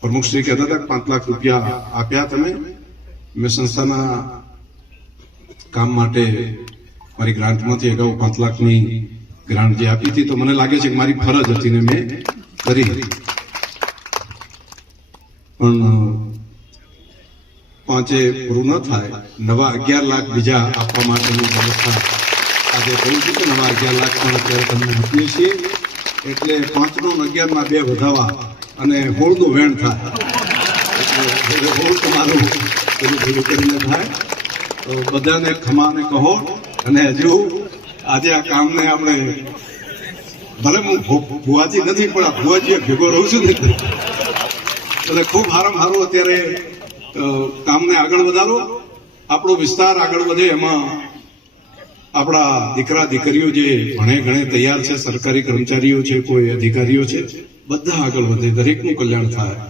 પ્રમુખશ્રી કહેતા હતા પાંચ લાખ રૂપિયા આપ્યા તમે મેં સંસ્થાના કામ માટે મારી ગ્રાન્ટમાંથી અગાઉ પાંચ લાખની ગ્રાન્ટ જે આપી હતી તો મને લાગે છે કે મારી ફરજ હતી ને મેં કરી હતી પણ પાંચે પૂરું ન થાય નવા અગિયાર લાખ બીજા આપવા માટેની વ્યવસ્થા આજે કહ્યું છું કે નવા અગિયાર લાખ પણ અત્યારે તમને આપીએ છીએ એટલે પાંચનો અગિયારમાં બે વધાવવા અને હોળનું વેણ થાય એટલે હોળ તમારું બધું ભેગું કરીને થાય તો બધાને ખમાને કહો અને હજુ આજે આ કામને આપણે ભલે હું ભુવાજી નથી પણ આ ભુવાજીએ ભેગો રહું છું ને એટલે ખૂબ હારમ હારું અત્યારે કામને આગળ વધારો આપણો વિસ્તાર આગળ વધે એમાં આપણા દીકરા દીકરીઓ જે ભણે ગણે તૈયાર છે સરકારી કર્મચારીઓ છે કોઈ અધિકારીઓ છે બધા આગળ વધે દરેકનું કલ્યાણ થાય